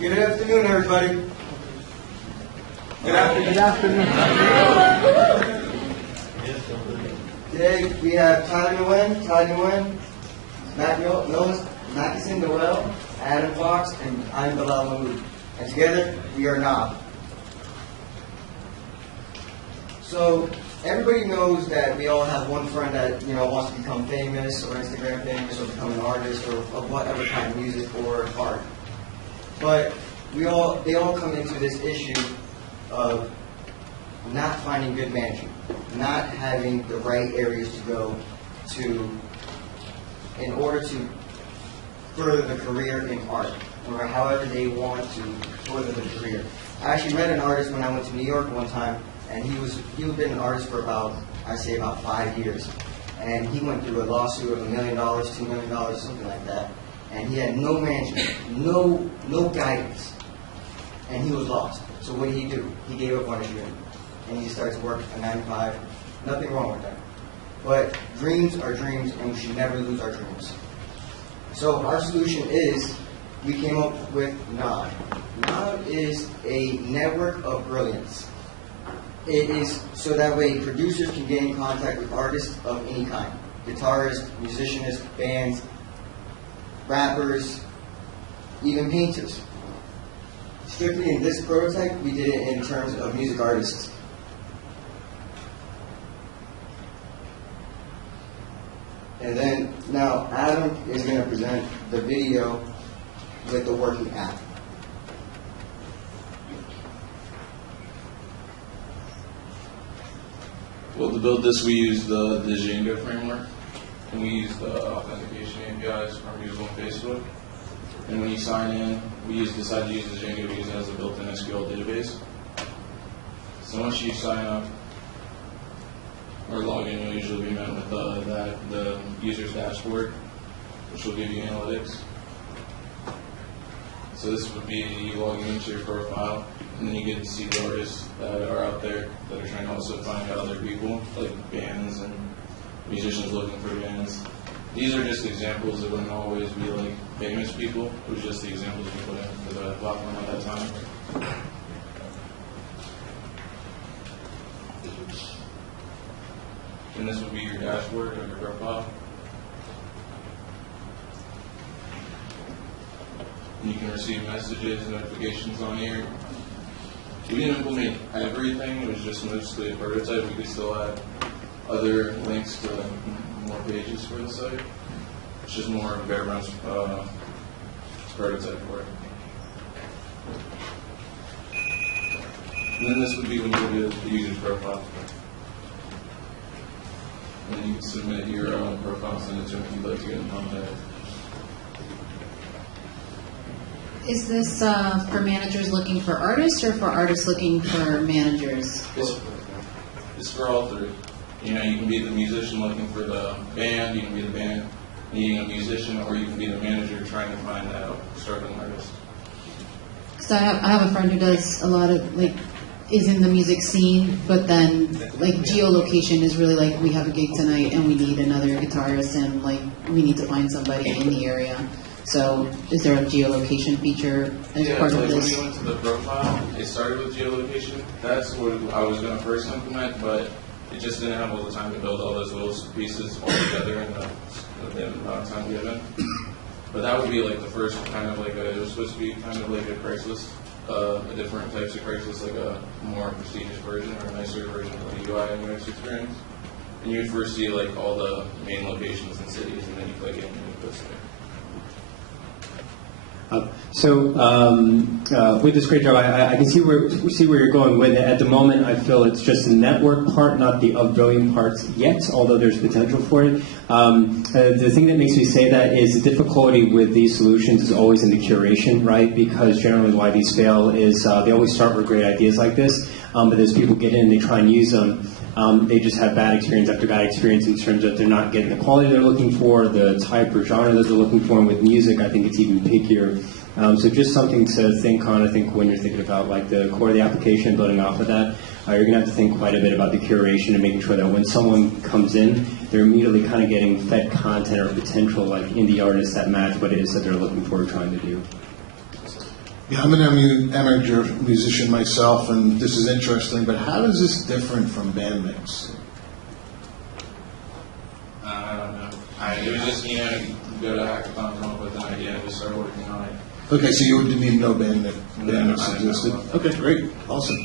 Good afternoon, everybody. Good afternoon. Good afternoon. Today we have Tyler Nguyen, Mackison Noel, Adam Fox, and I'm Bilal Mahmoud. And together we are NOB. So everybody knows that we all have one friend that wants to become famous or Instagram famous or become an artist or of whatever kind of music or art. But they all come into this issue of not finding good management, not having the right areas to go to in order to further the career in art, or however they want to further the career. I actually met an artist when I went to New York one time, and he'd been an artist for about 5 years. And he went through a lawsuit of $1 million, $2 million, something like that. And he had no management, no guidance. And he was lost. So what did he do? He gave up on his dream. And he started to work a 9 to 5. Nothing wrong with that. But dreams are dreams, and we should never lose our dreams. So our solution is, we came up with NOB. NOB is a network of brilliance. It is so that way producers can get in contact with artists of any kind. Guitarists, musicians, bands, rappers, even painters. Strictly in this prototype, we did it in terms of music artists. And then, now Adam is going to present the video with the working app. Well, to build this, we used the Django framework, and we used the authentication APIs from Usable on Facebook. And when you sign in, we decided to use the Django because it has a built-in SQL database. So once you sign up or log in, you'll usually be met with the user's dashboard, which will give you analytics. So this would be you logging into your profile, and then you get to see the artists that are out there that are trying to also find other people, like bands and musicians looking for bands. These are just examples. It wouldn't always be like famous people. It was just the examples we put in for the platform at that time. And this would be your dashboard or your profile. And you can receive messages, notifications on here. We didn't implement everything. It was just mostly a prototype. We could still add other links to more pages for the site. It's just more of a bare bones prototype for it. And then this would be when you go to the user's profile. And then you can submit your own profile and send it to them if you'd like to get in contact. Is this for managers looking for artists or for artists looking for managers? It's for all three. You can be the musician looking for the band, you can be the band needing a musician, or you can be the manager trying to find that struggling artist. Because I have a friend who does a lot of, is in the music scene, but then, geolocation is really we have a gig tonight and we need another guitarist and, we need to find somebody in the area. So, is there a geolocation feature as part of this? When we went to the profile, it started with geolocation. That's what I was going to first implement, but it just didn't have all the time to build all those little pieces all together in the amount of time given. But that would be the first kind of it was supposed to be kind of like a Craigslist, a different types of Craigslist, like a more prestigious version or a nicer version of the UI and UX experience. And you would first see all the main locations and cities, and then you click it and it goes there. With this great job, I can see where you're going with it. At the moment, I feel it's just the network part, not the of brilliant parts yet, although there's potential for it. The thing that makes me say that is the difficulty with these solutions is always in the curation, right? Because generally why these fail is they always start with great ideas like this, but as people get in and they try and use them, they just have bad experience after bad experience in terms of they're not getting the quality they're looking for, the type or genre that they're looking for, and with music, I think it's even pickier. So just something to think on, I think, when you're thinking about the core of the application, building off of that, you're going to have to think quite a bit about the curation and making sure that when someone comes in, they're immediately kind of getting fed content or potential indie artists that match what it is that they're looking for or trying to do. Yeah, I'm an amateur musician myself, and this is interesting, but how is this different from band mix? I don't know. It was just, you go to Hackathon, come up with an idea, and we start working on it. Okay, so you didn't even know band mix No, I didn't know existed? about that. Okay, great, awesome.